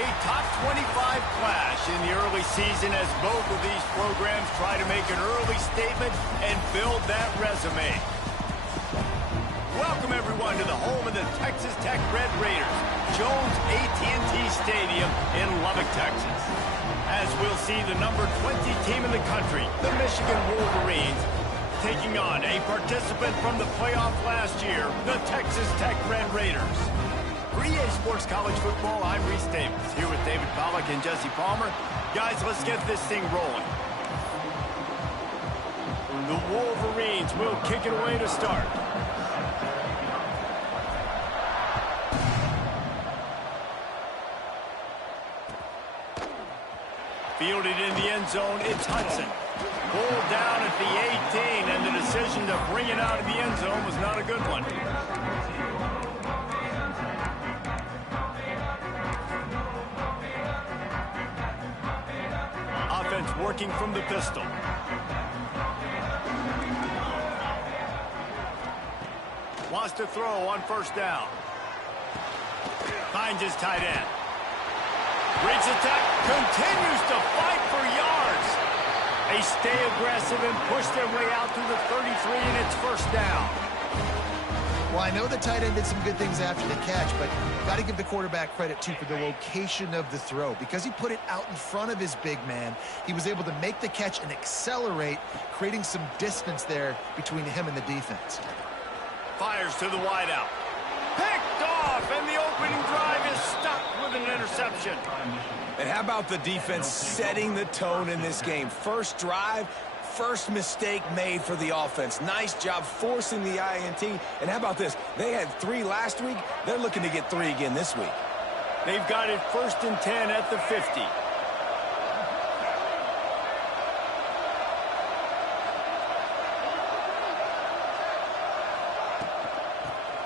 A top 25 clash in the early season as both of these programs try to make an early statement and build that resume. Welcome, everyone, to the home of the Texas Tech Red Raiders, Jones AT&T Stadium in Lubbock, Texas. As we'll see the number 20 team in the country, the Michigan Wolverines, taking on a participant from the playoff last year, the Texas Tech Red Raiders. For EA Sports College Football, I'm Reese Davis, here with David Pollack and Jesse Palmer. Guys, let's get this thing rolling. The Wolverines will kick it away to start. Fielded in the end zone, it's Hudson. Pulled down at the 18, and the decision to bring it out of the end zone was not a good one. Offense working from the pistol. Wants to throw on first down. Finds his tight end. Reads attack, continues to fight for yards. They stay aggressive and push their way out to the 33, and it's first down. Well, I know the tight end did some good things after the catch, but got to give the quarterback credit, too, for the location of the throw. Because he put it out in front of his big man, he was able to make the catch and accelerate, creating some distance there between him and the defense. Fires to the wideout. Picked off, and the opening drive is stopped with an interception. And how about the defense setting the tone in this game? First drive, first mistake made for the offense. Nice job forcing the INT. And how about this? They had 3 last week. They're looking to get 3 again this week. They've got it 1st and 10 at the 50.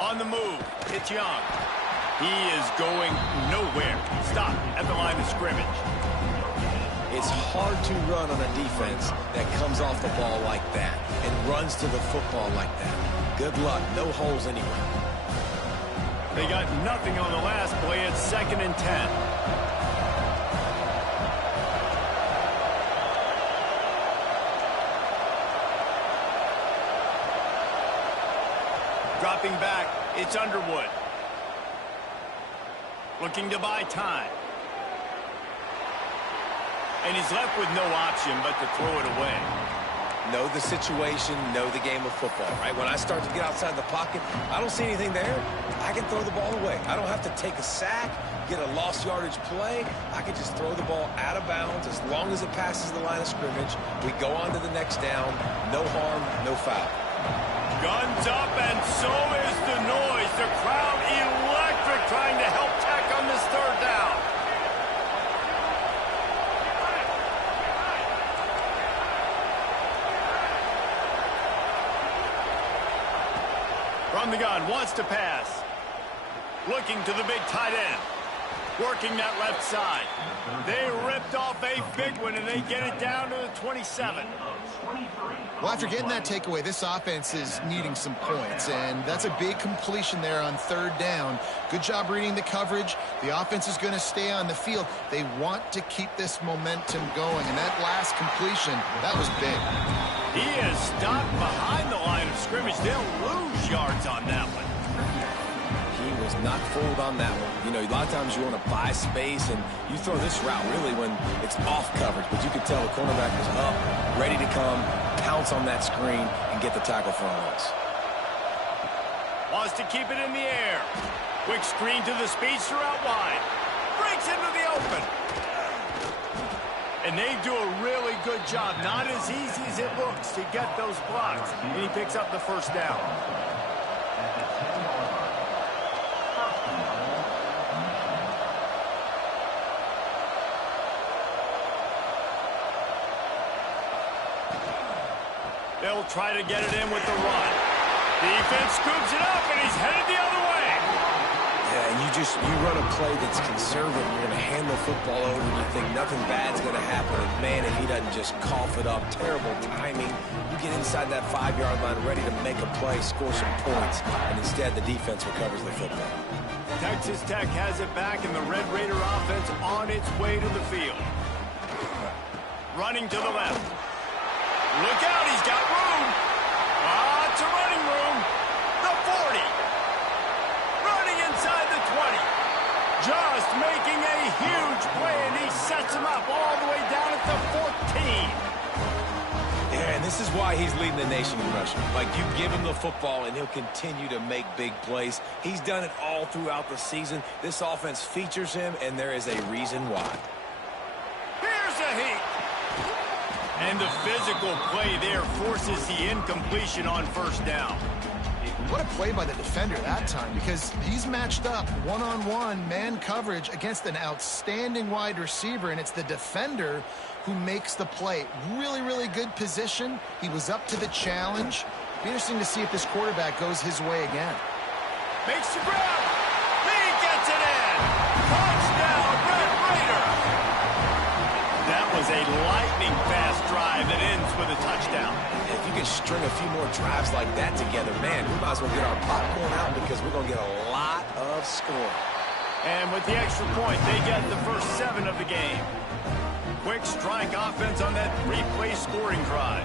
On the move, it's Young. He is going nowhere. Stop at the line of scrimmage. It's hard to run on a defense that comes off the ball like that and runs to the football like that. Good luck. No holes anywhere. They got nothing on the last play. It's 2nd and 10. Dropping back, it's Underwood. Looking to buy time. And he's left with no option but to throw it away. Know the situation, know the game of football, right? When I start to get outside the pocket, I don't see anything there. I can throw the ball away. I don't have to take a sack, get a lost yardage play. I can just throw the ball out of bounds as long as it passes the line of scrimmage. We go on to the next down. No harm, no foul. Guns up, and so is the noise. The crowd electric, trying to help Tech on this 3rd down. From the gun, wants to pass. Looking to the big tight end. Working that left side. They ripped off a big one, and they get it down to the 27. Well, after getting that takeaway, this offense is needing some points, and that's a big completion there on 3rd down. Good job reading the coverage. The offense is going to stay on the field. They want to keep this momentum going, and that last completion, that was big. He is stopped behind the line of scrimmage. They'll lose yards on that one. He was not fooled on that one. You know, a lot of times you want to buy space, and you throw this route really when it's off coverage. But you could tell the cornerback was up, ready to come, pounce on that screen, and get the tackle for a loss. Wants to keep it in the air. Quick screen to the speedster out wide. Breaks into the open. And they do a really good job. Not as easy as it looks to get those blocks. And he picks up the 1st down. They'll try to get it in with the run. Defense scoops it up, and he's headed the other way. Yeah, and you run a play that's conservative. You're going to hand the football over, and you think nothing bad's going to happen. And, man, if he doesn't just cough it up, terrible timing. You get inside that 5-yard line ready to make a play, score some points, and instead the defense recovers the football. Texas Tech has it back, and the Red Raider offense on its way to the field. Running to the left. Look out, he's got room. Lots of running room. The 40. Running inside the 20. Just making a huge play, and he sets him up all the way down at the 14. Yeah, and this is why he's leading the nation in rushing. Like, you give him the football, and he'll continue to make big plays. He's done it all throughout the season. This offense features him, and there is a reason why. Here's a heat. And the physical play there forces the incompletion on first down. What a play by the defender that time, because he's matched up one-on-one man coverage against an outstanding wide receiver, and it's the defender who makes the play. Really, really good position. He was up to the challenge. Be interesting to see if this quarterback goes his way again. Makes the grab. He gets it in. Touchdown, Red Raider. That was a lightning-fast drive that ends with a touchdown. If you can string a few more drives like that together, man, we might as well get our popcorn out because we're going to get a lot of scoring. And with the extra point, they get the first 7 of the game. Quick strike offense on that 3-play scoring drive.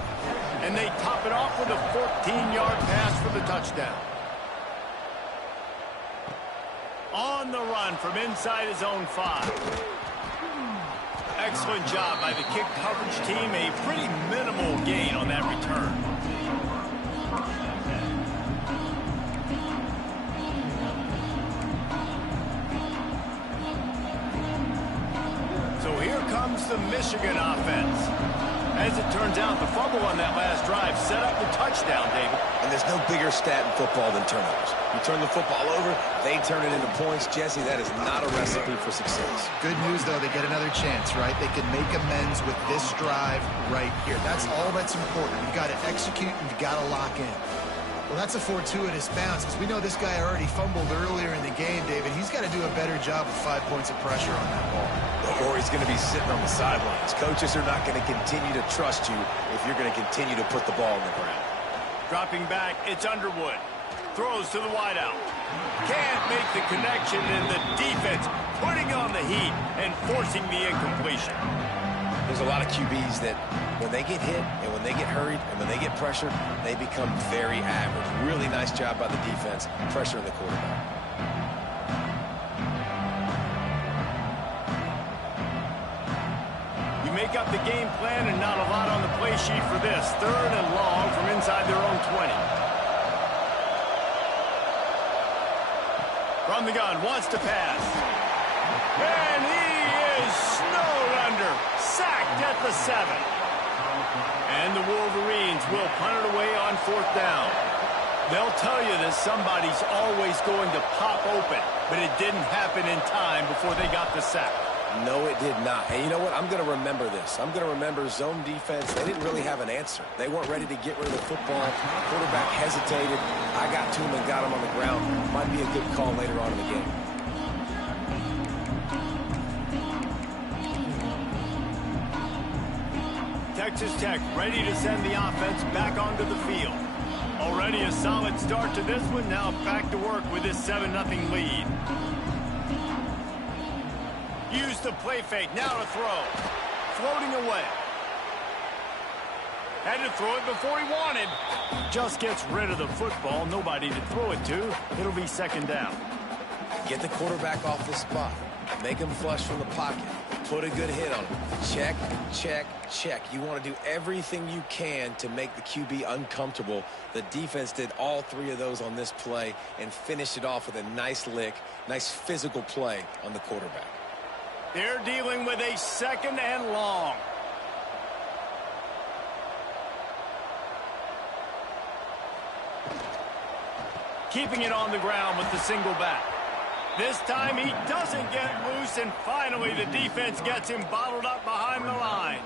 And they top it off with a 14-yard pass for the touchdown. On the run from inside his own 5. Excellent job by the kick coverage team. A pretty minimal gain on that return. So here comes the Michigan offense. As it turns out, the fumble on that last drive set up the touchdown, David. And there's no bigger stat in football than turnovers. You turn the football over, they turn it into points. Jesse, that is not a recipe for success. Good news, though, they get another chance, right? They can make amends with this drive right here. That's all that's important. You've got to execute and you've got to lock in. Well, that's a fortuitous bounce, because we know this guy already fumbled earlier in the game, David. He's got to do a better job with 5 points of pressure on that ball. Or he's going to be sitting on the sidelines. Coaches are not going to continue to trust you if you're going to continue to put the ball on the ground. Dropping back, it's Underwood. Throws to the wideout. Can't make the connection, and the defense putting on the heat and forcing the incompletion. There's a lot of QBs that when they get hit and when they get hurried and when they get pressured, they become very average. Really nice job by the defense, pressuring the quarterback. You make up the game plan, and not a lot on the play sheet for this. 3rd and long from inside their own 20. From the gun, wants to pass. And he is snowed under. Sacked at the 7. And the Wolverines will punt it away on 4th down. They'll tell you that somebody's always going to pop open, but it didn't happen in time before they got the sack. No, it did not. And you know what? I'm going to remember this. I'm going to remember zone defense. They didn't really have an answer. They weren't ready to get rid of the football. Quarterback hesitated. I got to him and got him on the ground. Might be a good call later on in the game. Texas Tech ready to send the offense back onto the field. Already a solid start to this one. Now back to work with this 7-0 lead. Use the play fake. Now to throw. Floating away. Had to throw it before he wanted. Just gets rid of the football. Nobody to throw it to. It'll be 2nd down. Get the quarterback off the spot. Make him flush from the pocket. Put a good hit on him. Check, check, check. You want to do everything you can to make the QB uncomfortable. The defense did all 3 of those on this play and finished it off with a nice lick, nice physical play on the quarterback. They're dealing with a 2nd and long. Keeping it on the ground with the single back. This time he doesn't get loose, and finally the defense gets him bottled up behind the line.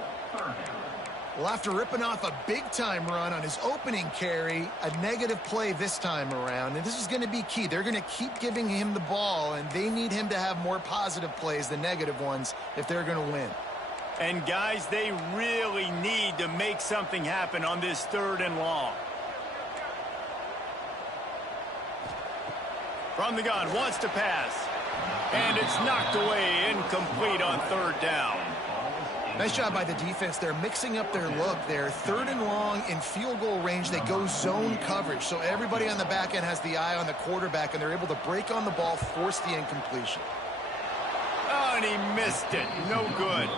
Well, after ripping off a big-time run on his opening carry, a negative play this time around, and this is going to be key. They're going to keep giving him the ball, and they need him to have more positive plays than negative ones if they're going to win. And, guys, they really need to make something happen on this 3rd and long. From the gun, wants to pass. And it's knocked away, incomplete on third down. Nice job by the defense. They're mixing up their look. They're third and long in field goal range. They go zone coverage. So everybody on the back end has the eye on the quarterback, and they're able to break on the ball, force the incompletion. Oh, and he missed it. No good.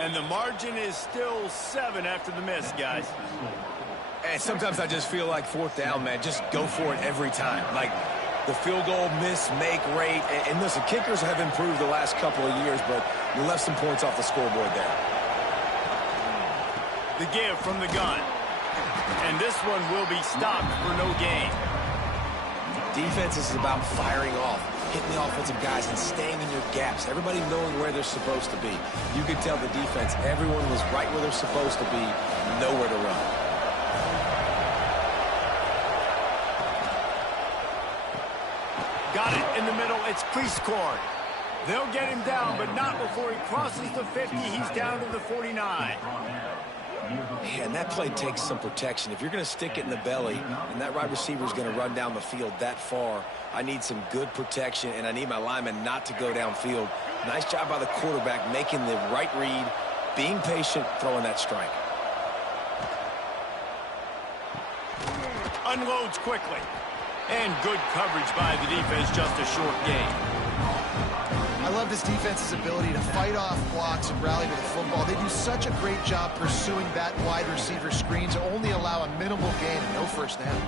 And the margin is still 7 after the miss, guys. And sometimes I just feel like fourth down, man. Just go for it every time. Like the field goal miss-make rate. And listen, kickers have improved the last couple of years, but you left some points off the scoreboard there. The give from the gun. And this one will be stopped for no gain. Defense is about firing off, hitting the offensive guys and staying in your gaps. Everybody knowing where they're supposed to be. You could tell the defense, everyone was right where they're supposed to be, nowhere to run. Got it in the middle. It's Priestcorn. They'll get him down, but not before he crosses the 50. He's down to the 49. Yeah, and that play takes some protection. If you're going to stick it in the belly and that wide receiver is going to run down the field that far, I need some good protection, and I need my lineman not to go downfield. Nice job by the quarterback making the right read, being patient, throwing that strike. Unloads quickly. And good coverage by the defense, just a short gain. I love this defense's ability to fight off blocks and rally to the football. They do such a great job pursuing that wide receiver screen to only allow a minimal gain and no first down.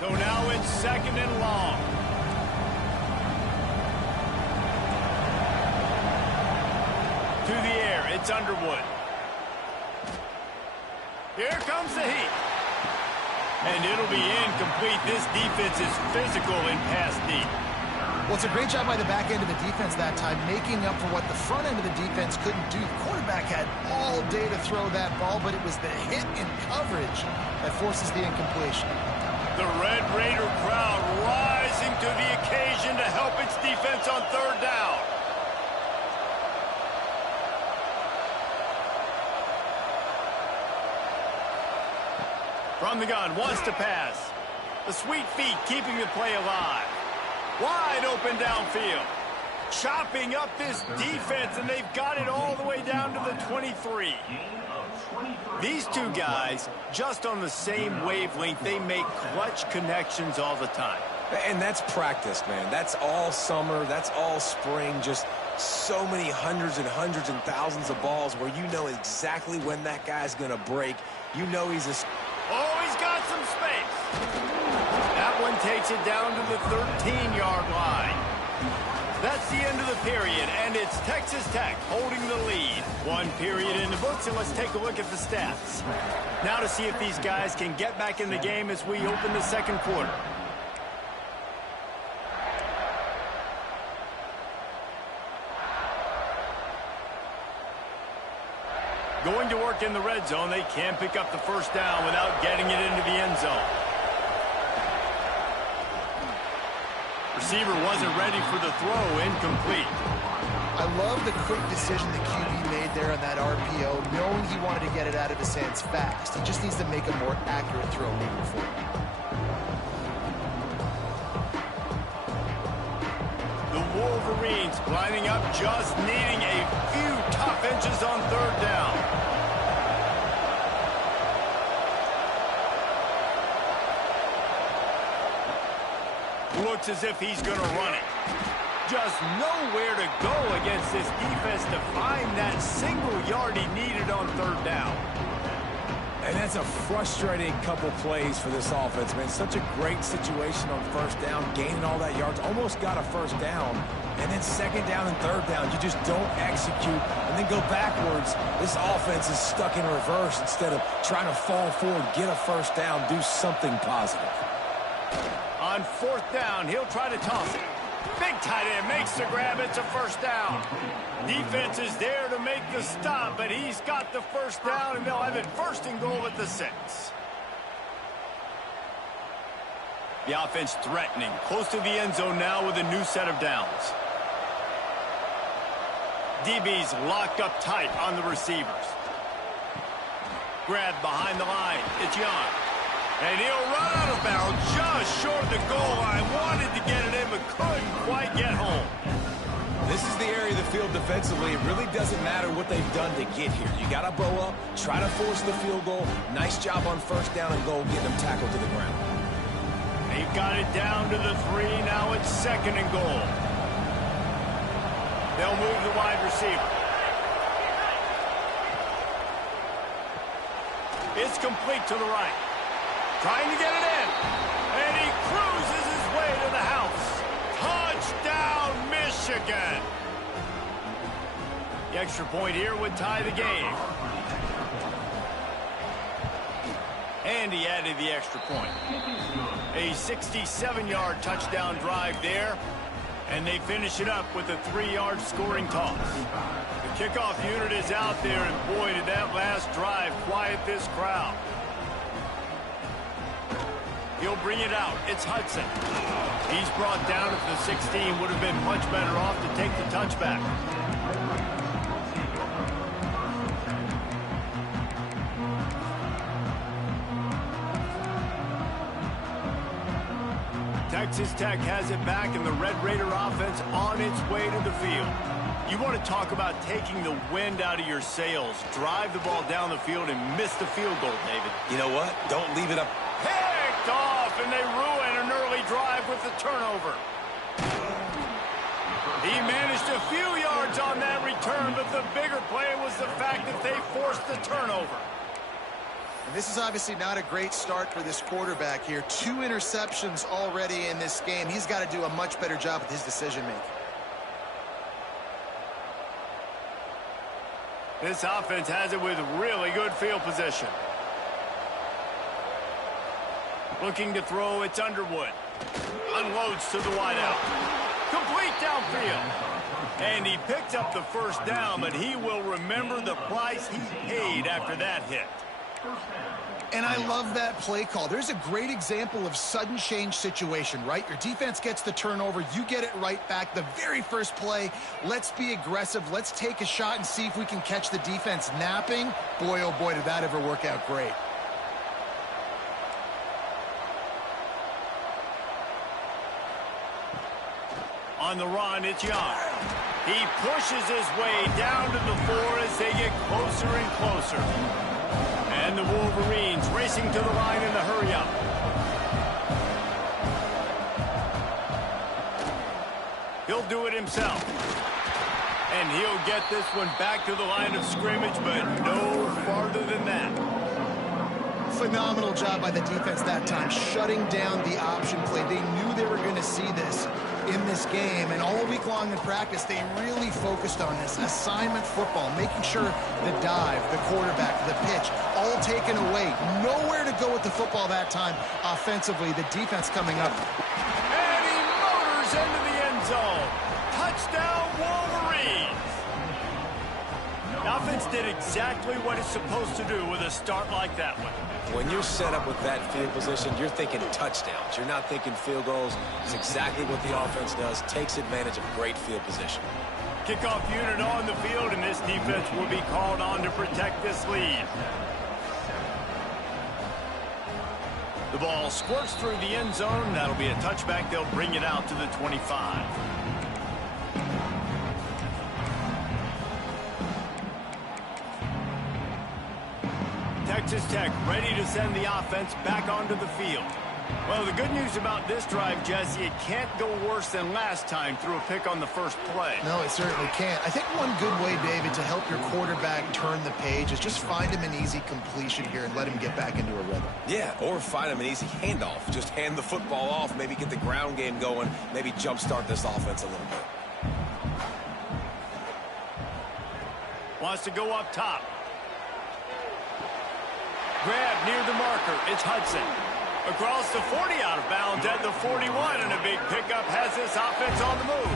So now it's second and long. To the air, it's Underwood. Here comes the heat. And it'll be incomplete. This defense is physical in pass deep. Well, it's a great job by the back end of the defense that time, making up for what the front end of the defense couldn't do. The quarterback had all day to throw that ball, but it was the hit in coverage that forces the incompletion. The Red Raider crowd rising to the occasion to help its defense on third down. From the gun, wants to pass. The sweet feet keeping the play alive. Wide open downfield. Chopping up this defense, and they've got it all the way down to the 23. These two guys, just on the same wavelength, they make clutch connections all the time. And that's practice, man. That's all summer. That's all spring. Just so many hundreds and hundreds and thousands of balls where you know exactly when that guy's going to break. You know he's a... Oh, he's got some space. That one takes it down to the 13-yard line. That's the end of the period, and it's Texas Tech holding the lead. One period in the books, and let's take a look at the stats. Now to see if these guys can get back in the game as we open the second quarter. Going to work in the red zone. They can't pick up the first down without getting it into the end zone. Receiver wasn't ready for the throw. Incomplete. I love the quick decision the QB made there on that RPO, knowing he wanted to get it out of his hands fast. He just needs to make a more accurate throw moving forward. The Wolverines lining up, just needing a few tough inches on third down. Looks as if he's going to run it. Just nowhere to go against this defense to find that single yard he needed on third down. And that's a frustrating couple plays for this offense, man. Such a great situation on first down, gaining all that yards, almost got a first down, and then second down and third down, you just don't execute and then go backwards. This offense is stuck in reverse instead of trying to fall forward, get a first down, do something positive. On fourth down, he'll try to toss it. Big tight end makes the grab. It's a first down. Defense is there to make the stop, but he's got the first down, and they'll have it first and goal at the 6. The offense threatening, close to the end zone now with a new set of downs. DB's locked up tight on the receivers. Grab behind the line. It's Young. And he'll run out of bounds just short of the goal line. Wanted to get it in, but couldn't quite get home. This is the area of the field defensively. It really doesn't matter what they've done to get here. You got to bow up, try to force the field goal. Nice job on first down and goal, getting them tackled to the ground. They've got it down to the 3. Now it's 2nd and goal. They'll move the wide receiver. It's complete to the right. Trying to get it in. And he cruises his way to the house. Touchdown, Michigan. The extra point here would tie the game. And he added the extra point. A 67-yard touchdown drive there. And they finish it up with a 3-yard scoring toss. The kickoff unit is out there, and boy, did that last drive quiet this crowd. He'll bring it out. It's Hudson. He's brought down at the 16. Would have been much better off to take the touchback. Texas Tech has it back, and the Red Raider offense on its way to the field. You want to talk about taking the wind out of your sails. Drive the ball down the field and miss the field goal, David. You know what? Don't leave it up. Picked off, and they ruin an early drive with the turnover. He managed a few yards on that return, but the bigger play was the fact that they forced the turnover. And this is obviously not a great start for this quarterback here. 2 interceptions already in this game. He's got to do a much better job with his decision-making. This offense has it with really good field position. Looking to throw, it's Underwood. Unloads to the wideout. Complete downfield. And he picked up the first down, but he will remember the price he paid after that hit. And I love that play call. There's a great example of sudden change situation, right? Your defense gets the turnover. You get it right back. The very first play, let's be aggressive. Let's take a shot and see if we can catch the defense napping. Boy, oh boy, did that ever work out great. On the run, it's Young. He pushes his way down to the 4 as they get closer and closer. And the Wolverines racing to the line in the hurry-up. He'll do it himself. And he'll get this one back to the line of scrimmage, but no farther than that. Phenomenal job by the defense that time, shutting down the option play. They knew they were going to see this in this game, and all week long in practice, they really focused on this assignment football, making sure the dive, the quarterback, the pitch, all taken away. Nowhere to go with the football that time offensively. The defense coming up. And he motors into the end zone. Touchdown, Wolverines. The offense did exactly what it's supposed to do with a start like that one. When you're set up with that field position, you're thinking touchdowns. You're not thinking field goals. It's exactly what the offense does. Takes advantage of great field position. Kickoff unit on the field, and this defense will be called on to protect this lead. The ball squirts through the end zone. That'll be a touchback. They'll bring it out to the 25. Texas Tech ready to send the offense back onto the field. Well, the good news about this drive, Jesse, it can't go worse than last time through a pick on the first play. No, it certainly can't. I think one good way, David, to help your quarterback turn the page is just find him an easy completion here and let him get back into a rhythm. Yeah, or find him an easy handoff. Just hand the football off, maybe get the ground game going, maybe jumpstart this offense a little bit. Wants to go up top. Grab near the marker. It's Hudson. Across the 40, out of bounds at the 41, and a big pickup has this offense on the move.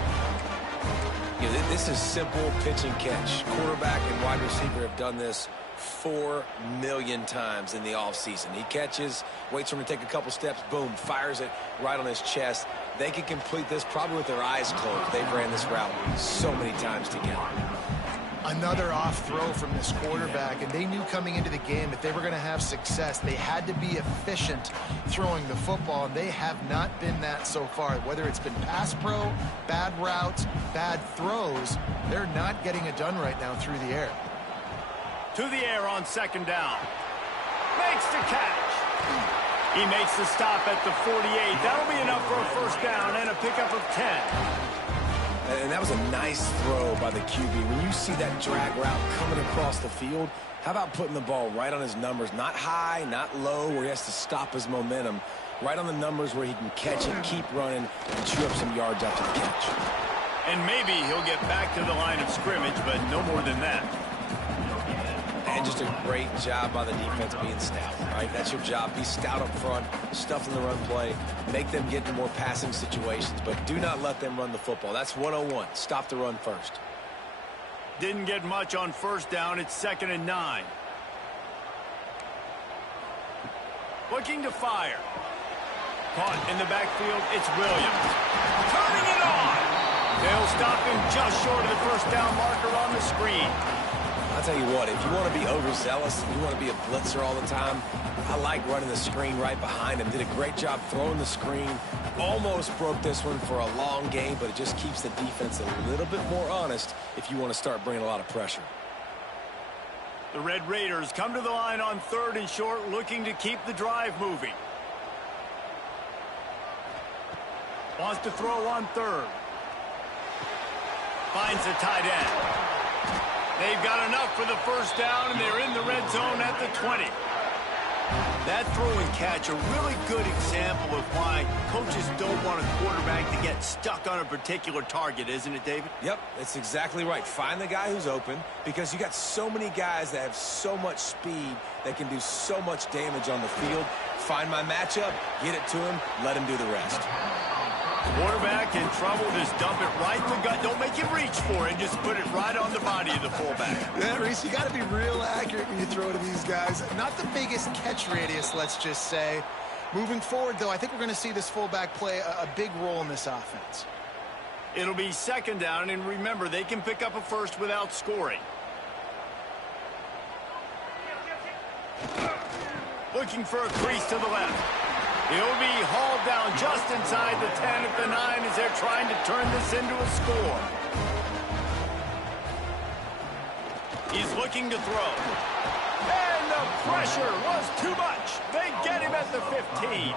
You know, this is simple pitch and catch. Quarterback and wide receiver have done this 4 million times in the offseason. He catches, waits for him to take a couple steps, boom, fires it right on his chest. They can complete this probably with their eyes closed. They've ran this route so many times together. Another off throw from this quarterback, and they knew coming into the game if they were going to have success, they had to be efficient throwing the football, and they have not been that so far. Whether it's been pass pro, bad routes, bad throws, they're not getting it done right now through the air. To the air on second down. Makes the catch. He makes the stop at the 48. That'll be enough for a first down and a pickup of 10. And that was a nice throw by the QB. When you see that drag route coming across the field, how about putting the ball right on his numbers? Not high, not low, where he has to stop his momentum. Right on the numbers where he can catch it, keep running, and chew up some yards after the catch. And maybe he'll get back to the line of scrimmage, but no more than that. And just a great job by the defense being stout, right? That's your job. Be stout up front, stuff in the run play, make them get into more passing situations, but do not let them run the football. That's 101. Stop the run first. Didn't get much on first down. It's 2nd and 9. Looking to fire. Caught in the backfield. It's Williams. Turning it on. They'll stop him just short of the first down marker on the screen. I'll tell you what, if you want to be overzealous, you want to be a blitzer all the time, I like running the screen right behind him. Did a great job throwing the screen. Almost broke this one for a long game, but it just keeps the defense a little bit more honest if you want to start bringing a lot of pressure. The Red Raiders come to the line on 3rd and short, looking to keep the drive moving. Wants to throw on 3rd. Finds the tight end. They've got enough for the first down, and they're in the red zone at the 20. That throw and catch, a really good example of why coaches don't want a quarterback to get stuck on a particular target, isn't it, David? Yep, that's exactly right. Find the guy who's open, because you got so many guys that have so much speed that can do so much damage on the field. Find my matchup, get it to him, let him do the rest. Quarterback in trouble, just dump it right in the gut. Don't make him reach for it. Just put it right on the body of the fullback. Yeah, Reese, you got to be real accurate when you throw to these guys. Not the biggest catch radius, let's just say. Moving forward, though, I think we're going to see this fullback play a big role in this offense. It'll be 2nd down, and remember, they can pick up a first without scoring. Looking for a crease to the left. He'll be hauled down just inside the 10 at the 9 as they're trying to turn this into a score. He's looking to throw. And the pressure was too much. They get him at the 15.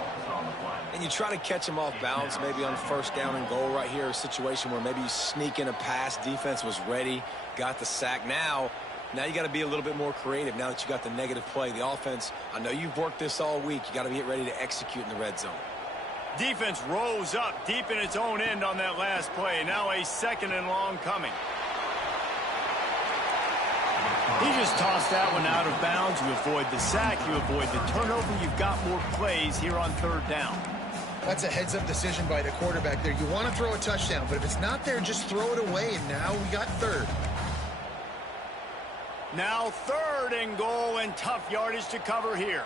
And you try to catch him off balance, maybe on 1st down and goal right here, a situation where maybe you sneak in a pass, defense was ready, got the sack. Now you got to be a little bit more creative now that you got the negative play. The offense, I know you've worked this all week. You got to get ready to execute in the red zone. Defense rose up deep in its own end on that last play. Now a 2nd and long coming. He just tossed that one out of bounds. You avoid the sack, you avoid the turnover. You've got more plays here on 3rd down. That's a heads-up decision by the quarterback there. You want to throw a touchdown, but if it's not there, just throw it away, and now we got 3rd. Now 3rd and goal, and tough yardage to cover here.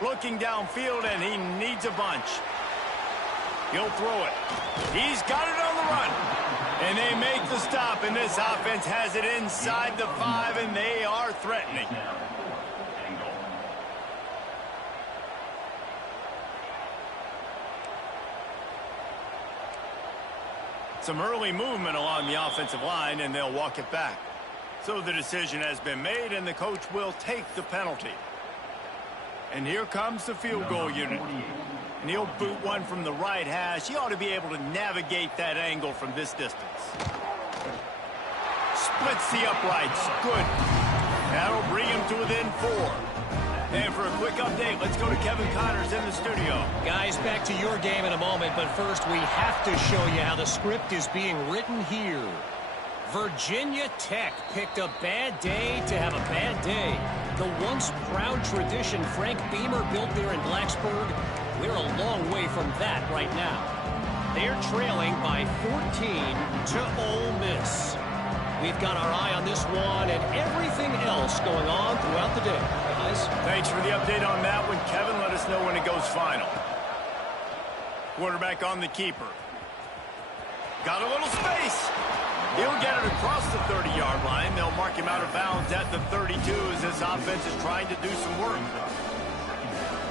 Looking downfield, and he needs a bunch. He'll throw it. He's got it on the run. And they make the stop, and this offense has it inside the 5, and they are threatening. Some early movement along the offensive line, and they'll walk it back. So the decision has been made, and the coach will take the penalty. And here comes the field goal unit. And he'll boot one from the right hash. He ought to be able to navigate that angle from this distance. Splits the uprights. Good. That'll bring him to within 4. And for a quick update, let's go to Kevin Connors in the studio. Guys, back to your game in a moment, but first we have to show you how the script is being written here. Virginia Tech picked a bad day to have a bad day. The once proud tradition Frank Beamer built there in Blacksburg, we're a long way from that right now. They're trailing by 14 to Ole Miss. We've got our eye on this one and everything else going on throughout the day. Guys, thanks for the update on that one, Kevin. Let us know when it goes final. Quarterback on the keeper. Got a little space. He'll get it across the 30-yard line. They'll mark him out of bounds at the 32 as this offense is trying to do some work.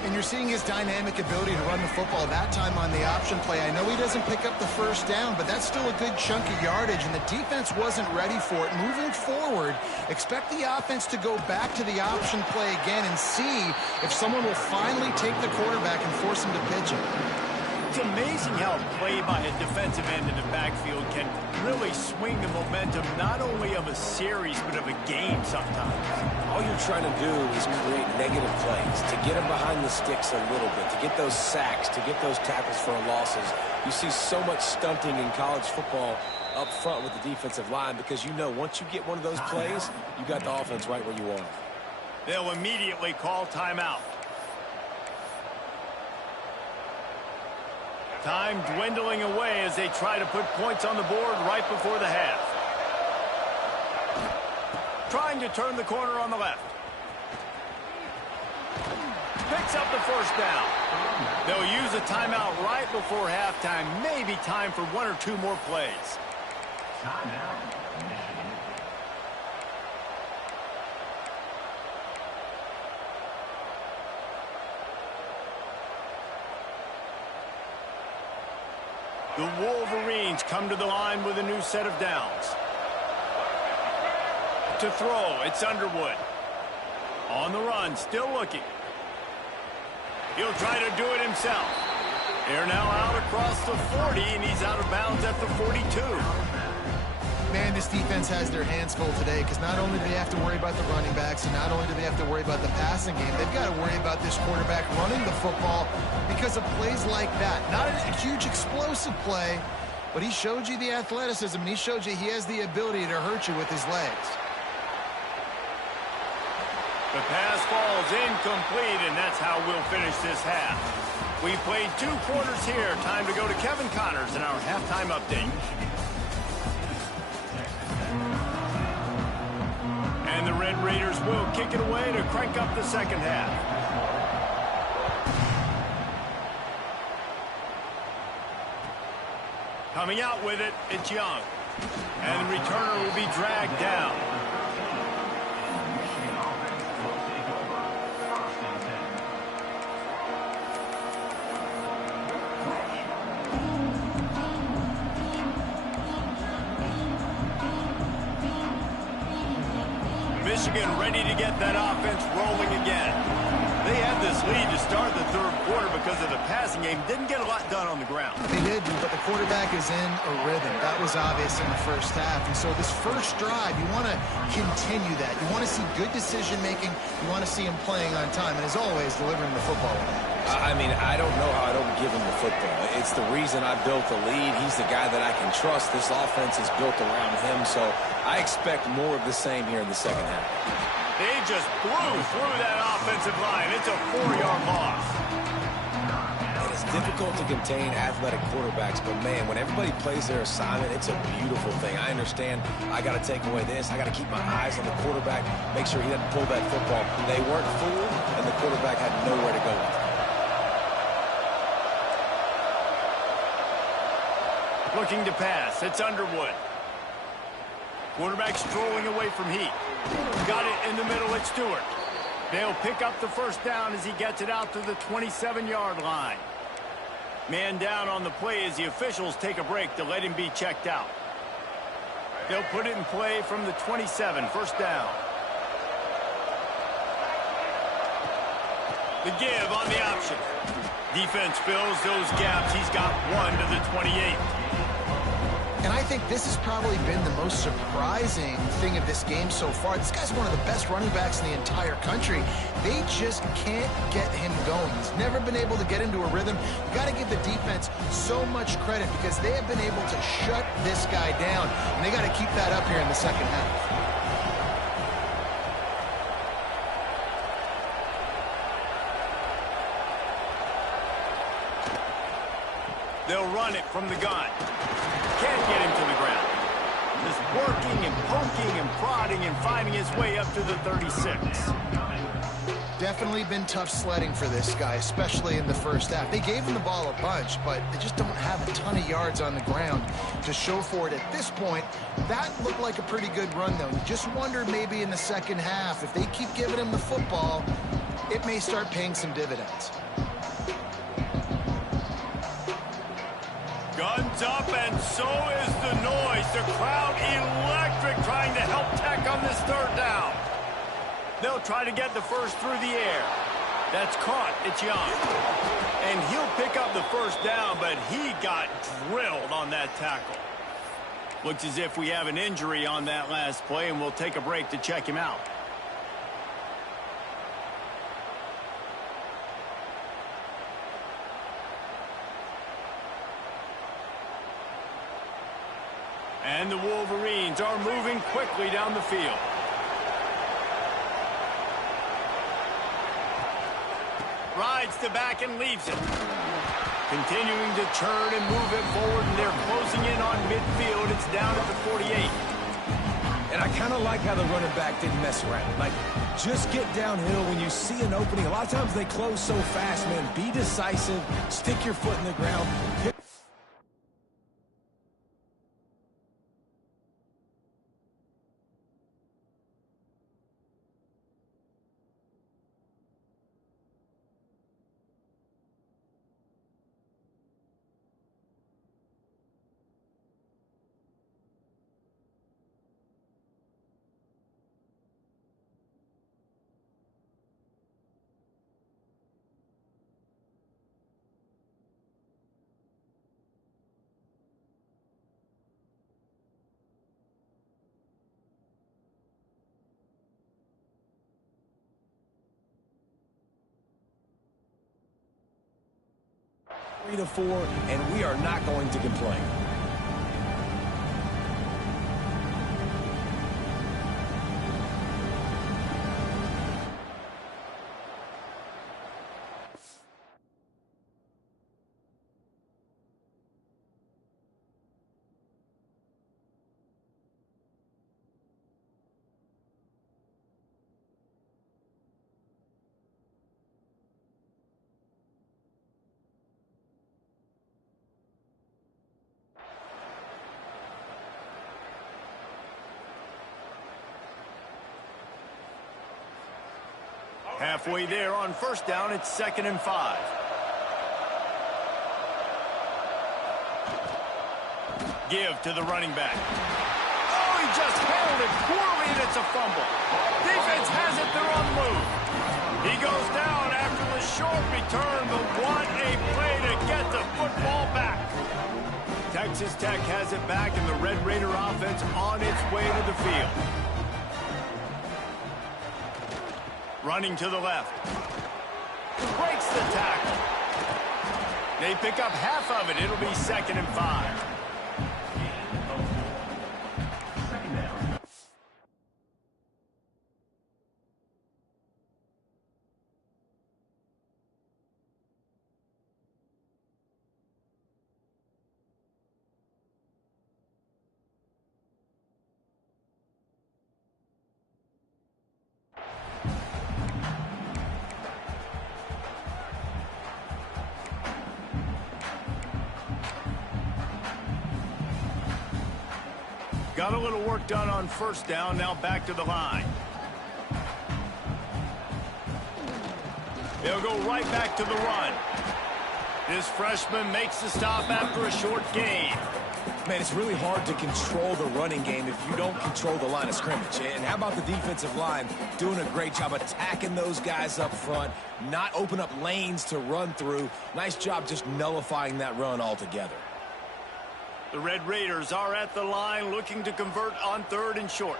And you're seeing his dynamic ability to run the football that time on the option play. I know he doesn't pick up the first down, but that's still a good chunk of yardage, and the defense wasn't ready for it. Moving forward, expect the offense to go back to the option play again and see if someone will finally take the quarterback and force him to pitch it. It's amazing how a play by a defensive end in the backfield can really swing the momentum not only of a series but of a game sometimes. All you're trying to do is create negative plays, to get them behind the sticks a little bit, to get those sacks, to get those tackles for losses. You see so much stunting in college football up front with the defensive line because you know once you get one of those plays, you got the offense right where you want it. They'll immediately call timeout. Time dwindling away as they try to put points on the board right before the half. Trying to turn the corner on the left. Picks up the first down. They'll use a timeout right before halftime. Maybe time for one or two more plays. Timeout, Michigan. The Wolverines come to the line with a new set of downs. To throw, it's Underwood. On the run, still looking. He'll try to do it himself. They're now out across the 40, and he's out of bounds at the 42. Man, this defense has their hands full today because not only do they have to worry about the running backs and not only do they have to worry about the passing game, they've got to worry about this quarterback running the football because of plays like that. Not a huge explosive play, but he showed you the athleticism and he showed you he has the ability to hurt you with his legs. The pass falls incomplete, and that's how we'll finish this half. We played 2 quarters here. Time to go to Kevin Connors in our halftime update. And the Red Raiders will kick it away to crank up the second half. Coming out with it, it's Young. And the returner will be dragged down. Michigan ready to get that offense rolling again. They had this lead to start the third quarter because of the passing game. Didn't get a lot done on the ground. They did, but the quarterback is in a rhythm. That was obvious in the first half. And so this first drive, you want to continue that. You want to see good decision-making. You want to see him playing on time. And as always, delivering the football. I mean, I don't know how I don't give him the football. It's the reason I built the lead. He's the guy that I can trust. This offense is built around him, so I expect more of the same here in the second half. They just blew through that offensive line. It's a 4-yard loss. And it's difficult to contain athletic quarterbacks, but, man, when everybody plays their assignment, it's a beautiful thing. I understand I got to take away this. I got to keep my eyes on the quarterback, make sure he doesn't pull that football. They weren't fooled, and the quarterback had nowhere to go with it. Looking to pass. It's Underwood. Quarterback strolling away from Heat. Got it in the middle. It's Stewart. They'll pick up the first down as he gets it out to the 27-yard line. Man down on the play as the officials take a break to let him be checked out. They'll put it in play from the 27. First down. The give on the option. Defense fills those gaps. He's got one to the 28. And I think this has probably been the most surprising thing of this game so far. This guy's one of the best running backs in the entire country. They just can't get him going. He's never been able to get into a rhythm. You got to give the defense so much credit because they have been able to shut this guy down. And they got to keep that up here in the second half. They'll run it from the gun. Can't get him to the ground. Just working and poking and prodding and finding his way up to the 36. Definitely been tough sledding for this guy, especially in the first half. They gave him the ball a bunch, but they just don't have a ton of yards on the ground to show for it at this point. That looked like a pretty good run, though. You just wonder maybe in the second half, if they keep giving him the football, it may start paying some dividends. Guns up, and so is the noise. The crowd electric, trying to help Tech on this third down. They'll try to get the first through the air. That's caught. It's Young. And he'll pick up the first down, but he got drilled on that tackle. Looks as if we have an injury on that last play, and we'll take a break to check him out. And the Wolverines are moving quickly down the field. Rides the back and leaves it. Continuing to churn and move it forward, and they're closing in on midfield. It's down at the 48. And I kind of like how the running back didn't mess around. Like, just get downhill when you see an opening. A lot of times they close so fast, man. Be decisive. Stick your foot in the ground. Three to 4, and we are not going to complain. Halfway there on first down, it's 2nd and 5. Give to the running back. Oh, he just handled it poorly, and it's a fumble. Defense has it, they're on the move. He goes down after the short return, but what a play to get the football back. Texas Tech has it back, and the Red Raider offense on its way to the field. Running to the left. Breaks the tackle. They pick up half of it. It'll be 2nd and 5. Got a little work done on first down, now back to the line. They'll go right back to the run. This freshman makes the stop after a short gain. Man, it's really hard to control the running game if you don't control the line of scrimmage. And how about the defensive line doing a great job attacking those guys up front, not open up lanes to run through. Nice job just nullifying that run altogether. The Red Raiders are at the line looking to convert on 3rd and short.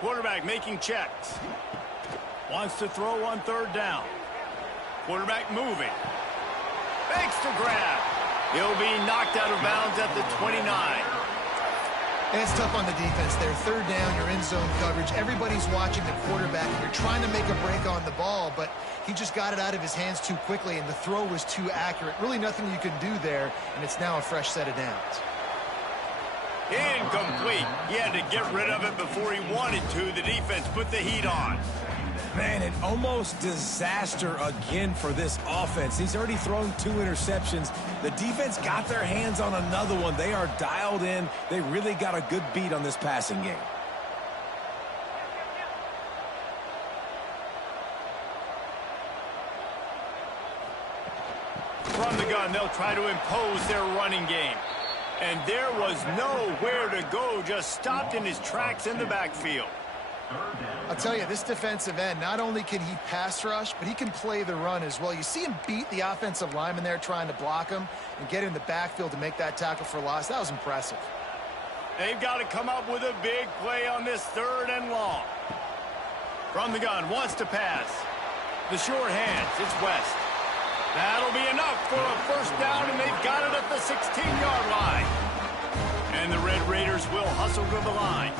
Quarterback making checks. Wants to throw on 3rd down. Quarterback moving. Makes the grab. He'll be knocked out of bounds at the 29. And it's tough on the defense there. 3rd down, you're in zone coverage. Everybody's watching the quarterback. You're trying to make a break on the ball, but he just got it out of his hands too quickly, and the throw was too accurate. Really nothing you can do there, and it's now a fresh set of downs. Incomplete. He had to get rid of it before he wanted to. The defense put the heat on. Man, an almost disaster again for this offense. He's already thrown 2 interceptions. The defense got their hands on another one. They are dialed in. They really got a good beat on this passing game. From the gun, they'll try to impose their running game. And there was nowhere to go, just stopped in his tracks in the backfield. I'll tell you, this defensive end, not only can he pass rush, but he can play the run as well. You see him beat the offensive lineman there trying to block him and get in the backfield to make that tackle for loss. That was impressive. They've got to come up with a big play on this 3rd and long. From the gun, wants to pass. The short hands, it's West. That'll be enough for a first down, and they've got it at the 16-yard line. And the Red Raiders will hustle to the line.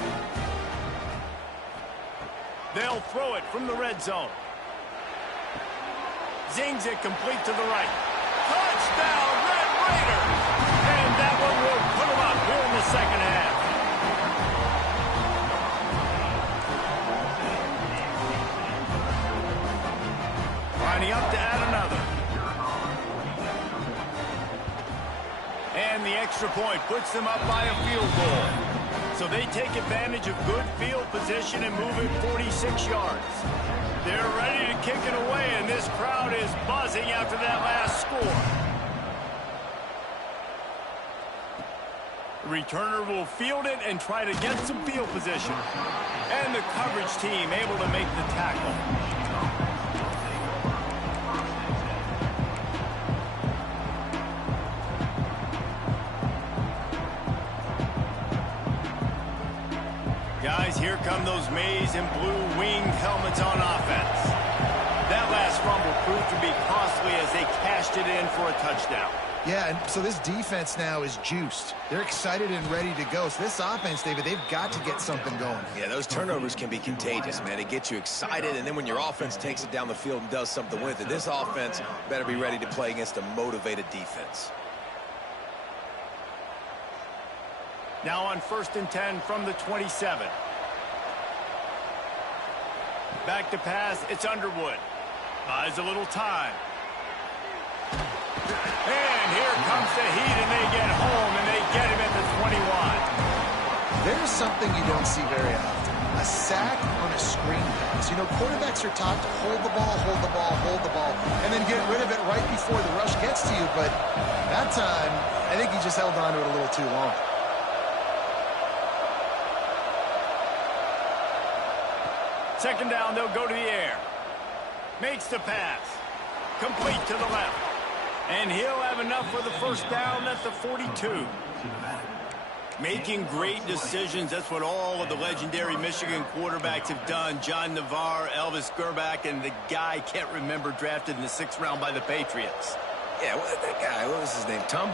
They'll throw it from the red zone. Zings it complete to the right. Touchdown, Red Raiders! And that one will put them up here in the second half. Lining up to add another. And the extra point puts them up by a field goal. So they take advantage of good field position and move it 46 yards. They're ready to kick it away, and this crowd is buzzing after that last score. The returner will field it and try to get some field position. And the coverage team able to make the tackle. Guys, here come those maize and blue winged helmets on offense. That last fumble proved to be costly as they cashed it in for a touchdown. Yeah, and so this defense now is juiced. They're excited and ready to go. So this offense, David, they've got to get something going. Yeah, those turnovers can be contagious, man. It gets you excited, and then when your offense takes it down the field and does something with it, this offense better be ready to play against a motivated defense. Now on 1st and 10 from the 27. Back to pass, it's Underwood. Buys a little time. And here comes the heat, and they get home, and they get him at the 21. There's something you don't see very often. A sack on a screen pass. You know, quarterbacks are taught to hold the ball, hold the ball, hold the ball, and then get rid of it right before the rush gets to you. But that time, I think he just held on to it a little too long. Second down, they'll go to the air. Makes the pass. Complete to the left. And he'll have enough for the first down at the 42. Making great decisions. That's what all of the legendary Michigan quarterbacks have done. John Navarre, Elvis Gerbach, and the guy, can't remember, drafted in the 6th round by the Patriots. Yeah, that guy, what was his name? Tom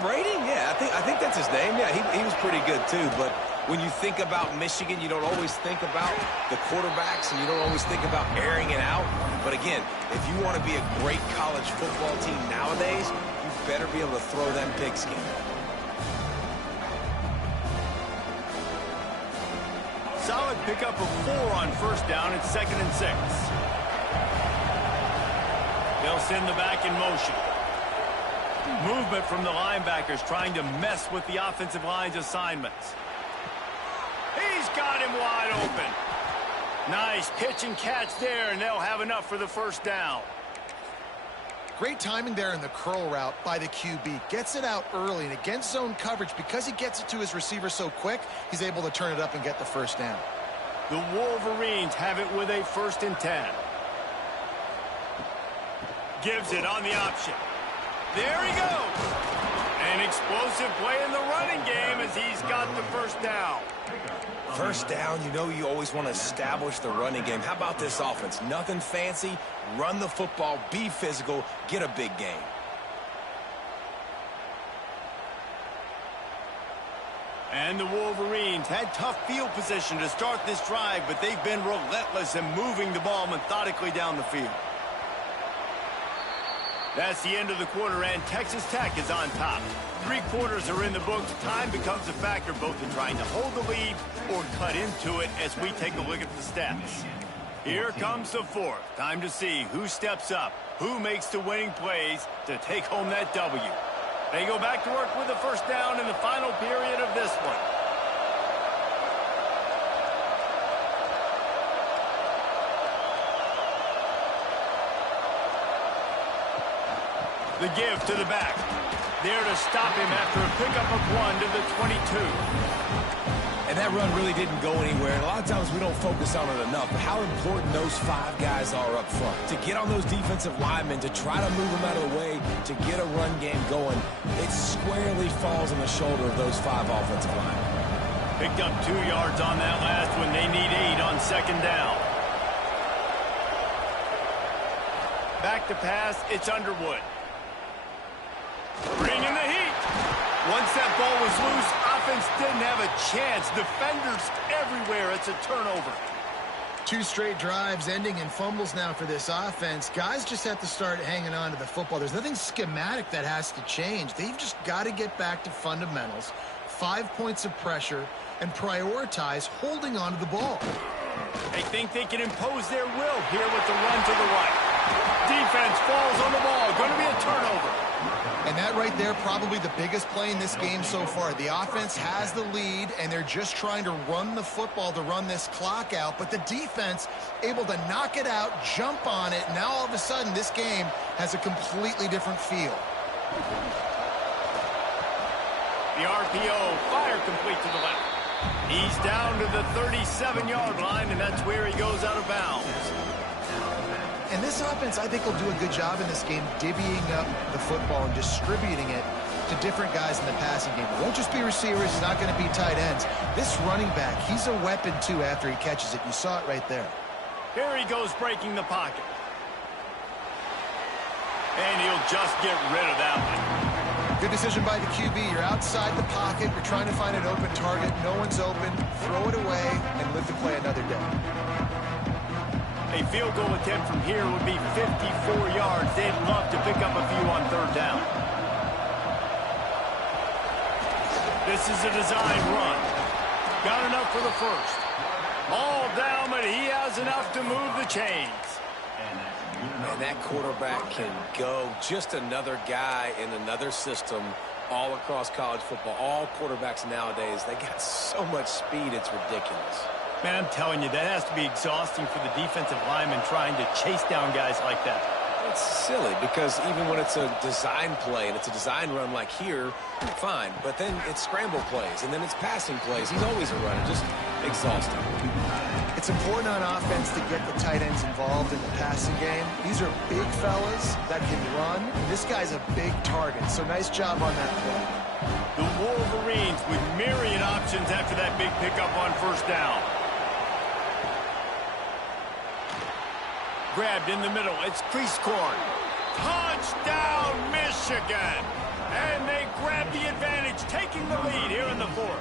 Brady? Yeah, I think that's his name. Yeah, he was pretty good too. But when you think about Michigan, you don't always think about the quarterbacks, and you don't always think about airing it out. But again, if you want to be a great college football team nowadays, you better be able to throw them pigskin. Solid pickup of 4 on first down. It's 2nd and 6. They'll send the back in motion. Movement from the linebackers trying to mess with the offensive line's assignments. He's got him wide open. Nice pitch and catch there, and they'll have enough for the first down. Great timing there in the curl route by the QB. Gets it out early, and against zone coverage, because he gets it to his receiver so quick, he's able to turn it up and get the first down. The Wolverines have it with a 1st and 10. Gives it on the option. There he goes. An explosive play in the running game as he's got the first down. First down, you know you always want to establish the running game. How about this offense? Nothing fancy. Run the football, be physical, get a big gain. And the Wolverines had tough field position to start this drive, but they've been relentless in moving the ball methodically down the field. That's the end of the quarter, and Texas Tech is on top. 3 quarters are in the books. Time becomes a factor both in trying to hold the lead or cut into it as we take a look at the stats. Here comes the fourth. Time to see who steps up, who makes the winning plays to take home that W. They go back to work with the first down in the final period of this one. The give to the back. There to stop him after a pickup of 1 to the 22. And that run really didn't go anywhere. And a lot of times we don't focus on it enough. But how important those 5 guys are up front. To get on those defensive linemen, to try to move them out of the way, to get a run game going, it squarely falls on the shoulder of those 5 offensive linemen. Picked up 2 yards on that last one. They need 8 on second down. Back to pass, it's Underwood. Bringing the heat. Once that ball was loose, offense didn't have a chance. Defenders everywhere. It's a turnover. 2 straight drives ending in fumbles now for this offense. Guys just have to start hanging on to the football. There's nothing schematic that has to change. They've just got to get back to fundamentals, 5 points of pressure, and prioritize holding on to the ball. They think they can impose their will here with the run to the right. Defense falls on the ball. Going to be a turnover. And that right there, probably the biggest play in this game so far. The offense has the lead, and they're just trying to run the football to run this clock out. But the defense able to knock it out, jump on it. Now all of a sudden, this game has a completely different feel. The RPO, fire complete to the left. He's down to the 37-yard line, and that's where he goes out of bounds. And this offense, I think, will do a good job in this game divvying up the football and distributing it to different guys in the passing game. It won't just be receivers. It's not going to be tight ends. This running back, he's a weapon, too, after he catches it. You saw it right there. Here he goes breaking the pocket. And he'll just get rid of that one. Good decision by the QB. You're outside the pocket. You're trying to find an open target. No one's open. Throw it away and live to play another day. A field goal attempt from here would be 54 yards. They'd love to pick up a few on third down. This is a design run. Got enough for the first. All down, but he has enough to move the chains. And that quarterback can go. Just another guy in another system all across college football. All quarterbacks nowadays, they got so much speed, it's ridiculous. Man, I'm telling you, that has to be exhausting for the defensive lineman trying to chase down guys like that. It's silly because even when it's a design play and it's a design run like here, fine. But then it's scramble plays and then it's passing plays. He's always a runner, just exhausting. It's important on offense to get the tight ends involved in the passing game. These are big fellas that can run. This guy's a big target, so nice job on that play. The Wolverines with myriad options after that big pickup on first down. Grabbed in the middle. It's Creasecorn. Touchdown, Michigan! And they grab the advantage, taking the lead here in the fourth.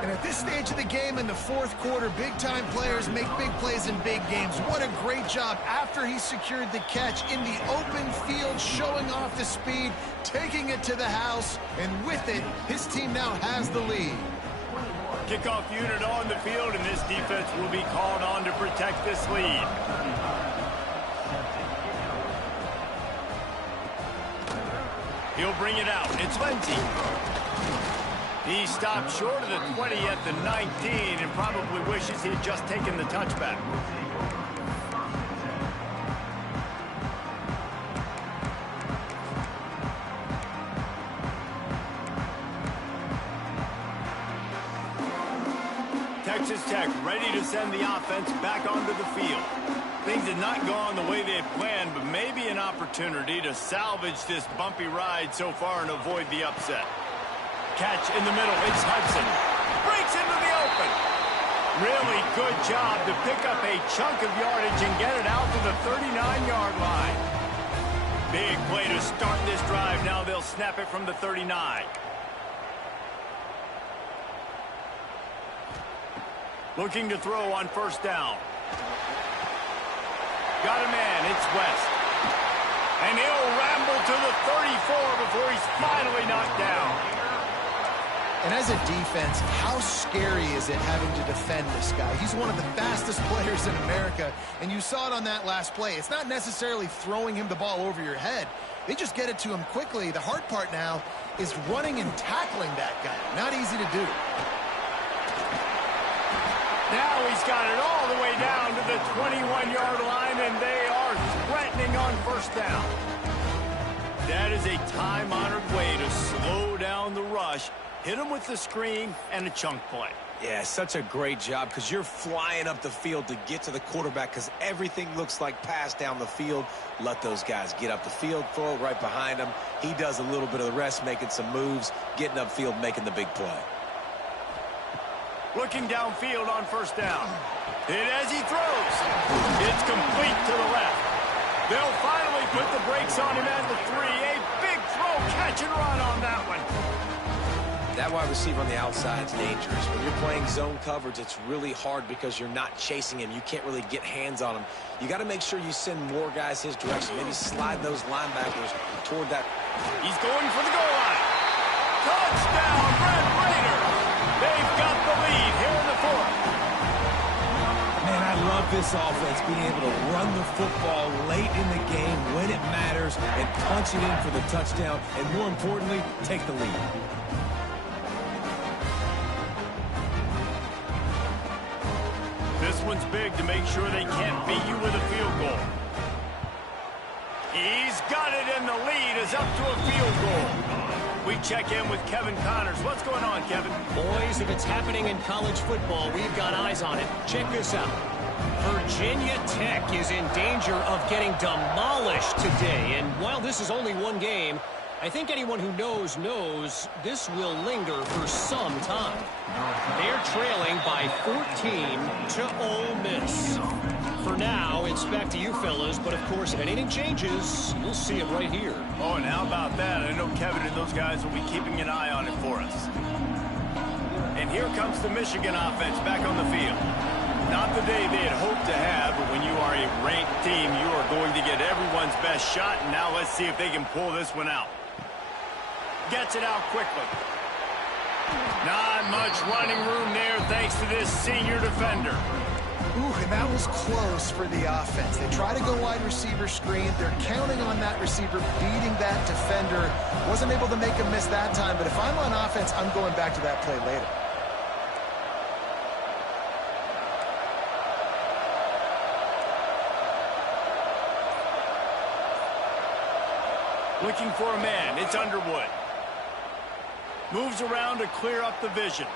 And at this stage of the game in the fourth quarter, big-time players make big plays in big games. What a great job after he secured the catch in the open field, showing off the speed, taking it to the house, and with it, his team now has the lead. Kickoff unit on the field, and this defense will be called on to protect this lead. He'll bring it out. It's Lindsey. He stopped short of the 20 at the 19 and probably wishes he had just taken the touchback. Texas Tech ready to send the offense back onto the field. Things had not gone the way they had planned, but maybe an opportunity to salvage this bumpy ride so far and avoid the upset. Catch in the middle, it's Hudson. Breaks into the open. Really good job to pick up a chunk of yardage and get it out to the 39-yard line. Big play to start this drive. Now they'll snap it from the 39. Looking to throw on first down. Got a man, it's West. And he'll ramble to the 34 before he's finally knocked down. And as a defense, how scary is it having to defend this guy? He's one of the fastest players in America, and you saw it on that last play. It's not necessarily throwing him the ball over your head. They just get it to him quickly. The hard part now is running and tackling that guy. Not easy to do. Now he's got it all the way down to the 21-yard line, and they are threatening on first down. That is a time-honored way to slow down the rush, hit him with the screen, and a chunk play. Yeah, such a great job because you're flying up the field to get to the quarterback because everything looks like pass down the field. Let those guys get up the field, throw it right behind him. He does a little bit of the rest, making some moves, getting upfield, making the big play. Looking downfield on first down. Hit as he throws. It's complete to the left. They'll finally put the brakes on him at the 3. A big throw, catch and run on that one. That wide receiver on the outside is dangerous. When you're playing zone coverage, it's really hard because you're not chasing him. You can't really get hands on him. You got to make sure you send more guys his direction. Maybe slide those linebackers toward that. He's going for the goal line. Touchdown, Red Raiders. They've got the lead here in the fourth. Man, I love this offense, being able to run the football late in the game when it matters and punch it in for the touchdown, and more importantly, take the lead. This one's big to make sure they can't beat you with a field goal. He's got it, and the lead is up to a field goal. We check in with Kevin Connors. What's going on, Kevin? Boys, if it's happening in college football, we've got eyes on it. Check this out. Virginia Tech is in danger of getting demolished today. And while this is only one game, I think anyone who knows this will linger for some time. They're trailing by 14 to Ole Miss. For now, it's back to you fellas, but of course, if anything changes, you'll see it right here. Oh, and how about that? I know Kevin and those guys will be keeping an eye on it for us. And here comes the Michigan offense back on the field. Not the day they had hoped to have, but when you are a ranked team, you are going to get everyone's best shot, and now let's see if they can pull this one out. Gets it out quickly. Not much running room there thanks to this senior defender. Ooh, and that was close for the offense. They try to go wide receiver screen. They're counting on that receiver beating that defender. Wasn't able to make him miss that time, but if I'm on offense, I'm going back to that play later. Looking for a man. It's Underwood. Moves around to clear up the vision.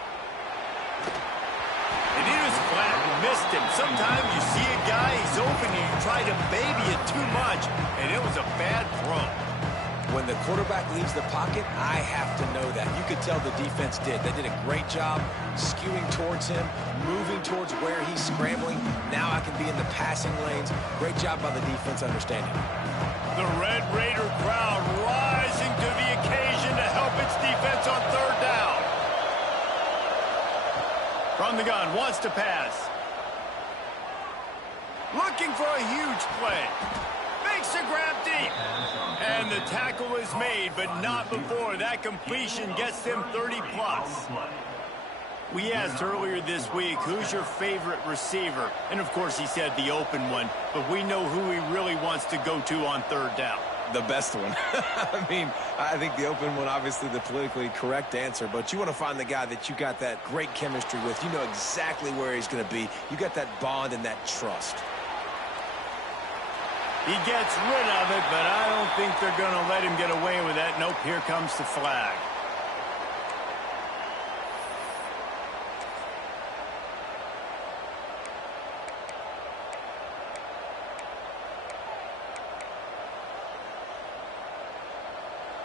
And he was flat. Missed him. Sometimes you see a guy, he's open, and you try to baby it too much, and it was a bad throw. When the quarterback leaves the pocket, I have to know that. You could tell the defense did. They did a great job skewing towards him, moving towards where he's scrambling. Now I can be in the passing lanes. Great job by the defense understanding. The Red Raider crowd rising to the occasion to help its defense on third down. From the gun, wants to pass. Looking for a huge play. Makes a grab deep. And the tackle is made, but not before that completion gets them 30-plus. We asked earlier this week, who's your favorite receiver? And, of course, he said the open one, but we know who he really wants to go to on third down. The best one. I mean, I think the open one, obviously the politically correct answer, but you want to find the guy that you got that great chemistry with. You know exactly where he's going to be. You got that bond and that trust. He gets rid of it, but I don't think they're going to let him get away with that. Nope, here comes the flag.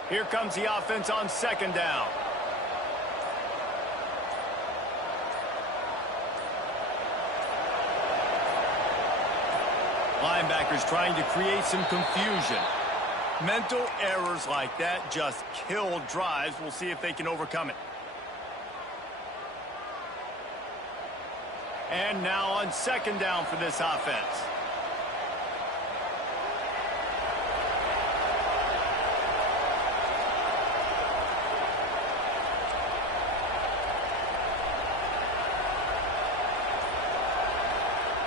Here comes the offense on second down. Linebackers trying to create some confusion. Mental errors like that just kill drives. We'll see if they can overcome it. And now on second down for this offense.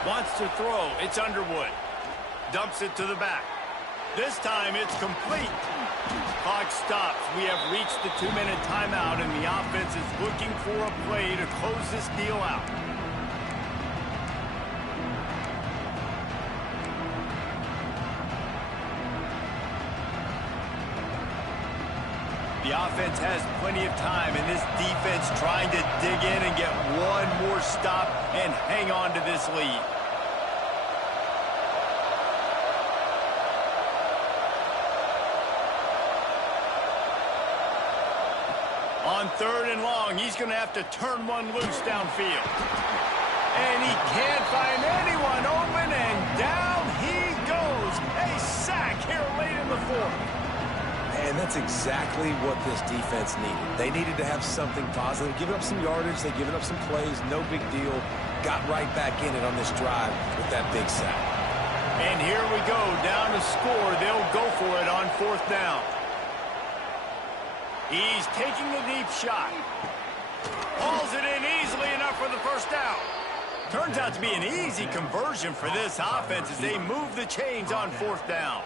Wants to throw. It's Underwood. Dumps it to the back. This time it's complete. Clock stops. We have reached the 2-minute timeout, and the offense is looking for a play to close this deal out. The offense has plenty of time, and this defense trying to dig in and get one more stop and hang on to this lead. On 3rd and long, he's going to have to turn one loose downfield. And he can't find anyone open, and down he goes. A sack here late in the 4th. And that's exactly what this defense needed. They needed to have something positive. Giving up some yardage, they've given up some plays, no big deal. Got right back in it on this drive with that big sack. And here we go, down to score. They'll go for it on 4th down. He's taking the deep shot. Hauls it in easily enough for the 1st down. Turns out to be an easy conversion for this offense as they move the chains on 4th down.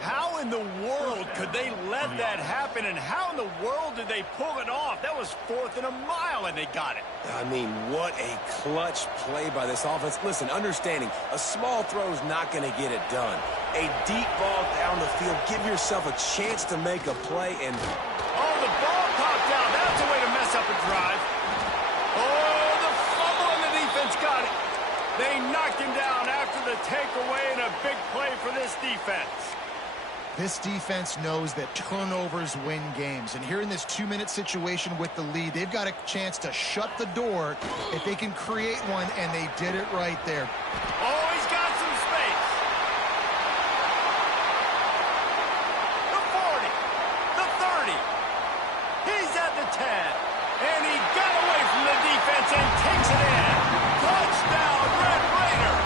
How in the world could they let that happen, and how in the world did they pull it off? That was 4th and a mile, and they got it. I mean, what a clutch play by this offense. Listen, understanding, a small throw is not going to get it done. A deep ball down the field, give yourself a chance to make a play, and... Oh, the ball popped out. That's a way to mess up a drive. Oh, the fumble, and the defense got it. They knocked him down after the takeaway, and a big play for this defense. This defense knows that turnovers win games. And here in this 2-minute situation with the lead, they've got a chance to shut the door if they can create one, and they did it right there. Oh, he's got some space. The 40, the 30. He's at the 10. And he got away from the defense and takes it in. Touchdown, Red Raider.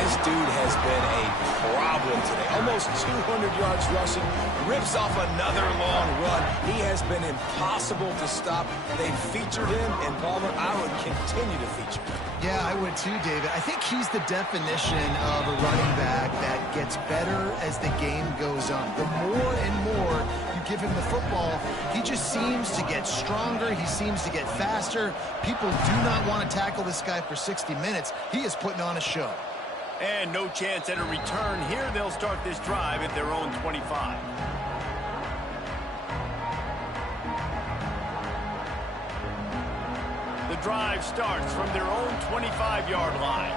This dude has been a problem today. Almost 200 yards rushing. Rips off another long run. He has been impossible to stop. They've featured him, and Palmer, I would continue to feature him. Yeah, I would too, David. I think he's the definition of a running back that gets better as the game goes on. The more and more you give him the football, he just seems to get stronger. He seems to get faster. People do not want to tackle this guy for 60 minutes. He is putting on a show. And no chance at a return here. They'll start this drive at their own 25. The drive starts from their own 25-yard line.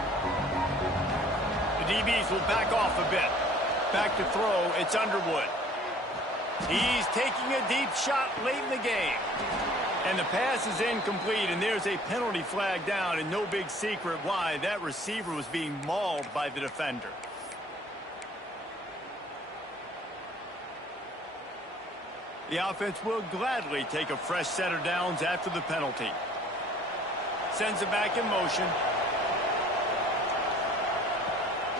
The DBs will back off a bit. Back to throw, it's Underwood. He's taking a deep shot late in the game. And the pass is incomplete, and there's a penalty flag down, and no big secret why. That receiver was being mauled by the defender. The offense will gladly take a fresh set of downs after the penalty. Sends it back in motion.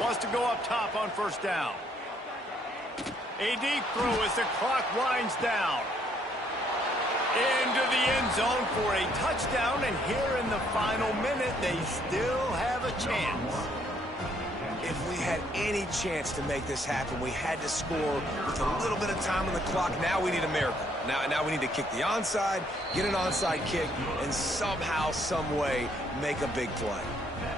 Wants to go up top on 1st down. A deep throw as the clock winds down. Into the end zone for a touchdown, and here in the final minute, they still have a chance. If we had any chance to make this happen, we had to score with a little bit of time on the clock. Now we need a miracle. Now we need to kick the onside, get an onside kick, and somehow, some way, make a big play.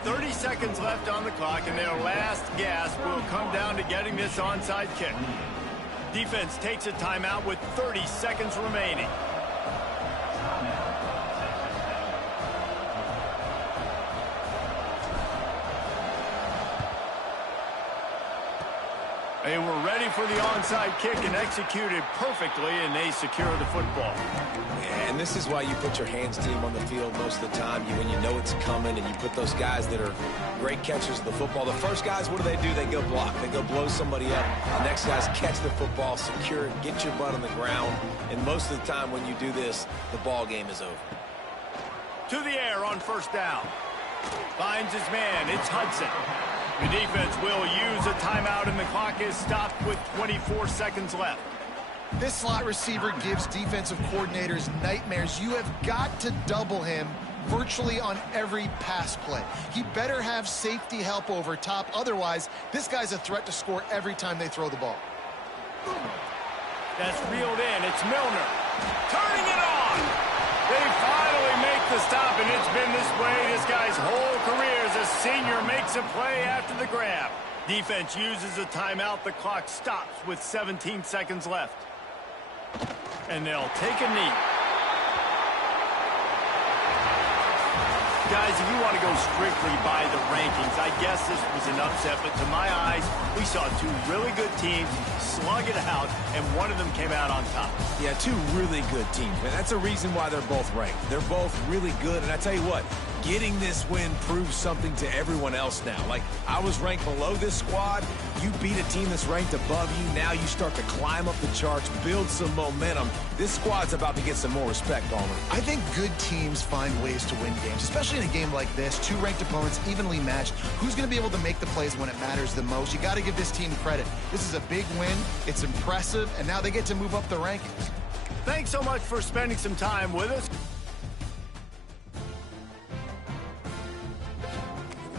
30 seconds left on the clock, and their last gasp will come down to getting this onside kick. Defense takes a timeout with 30 seconds remaining. They were ready for the onside kick and executed perfectly, and they secure the football. And this is why you put your hands team on the field most of the time. When you know it's coming, and you put those guys that are great catchers of the football. The first guys, what do? They go block. They go blow somebody up. The next guys catch the football, secure it, get your butt on the ground. And most of the time when you do this, the ball game is over. To the air on 1st down. Finds his man. It's Hudson. The defense will use a timeout, and the clock is stopped with 24 seconds left. This slot receiver gives defensive coordinators nightmares. You have got to double him virtually on every pass play. He better have safety help over top. Otherwise, this guy's a threat to score every time they throw the ball. That's reeled in. It's Milner. Turning it on. They finally make the stop, and it's been this way this guy's whole career as a senior makes a play after the grab. Defense uses a timeout. The clock stops with 17 seconds left. And they'll take a knee. Guys, if you want to go strictly by the rankings, I guess this was an upset, but to my eyes, we saw two really good teams slug it out, and one of them came out on top. Yeah, two really good teams, man. That's a reason why they're both ranked. They're both really good, and I tell you what, getting this win proves something to everyone else now. Like, I was ranked below this squad. You beat a team that's ranked above you. Now you start to climb up the charts, build some momentum. This squad's about to get some more respect, Armor. I think good teams find ways to win games, especially in a game like this. Two ranked opponents, evenly matched. Who's going to be able to make the plays when it matters the most? You got to give this team credit. This is a big win. It's impressive, and now they get to move up the rankings. Thanks so much for spending some time with us.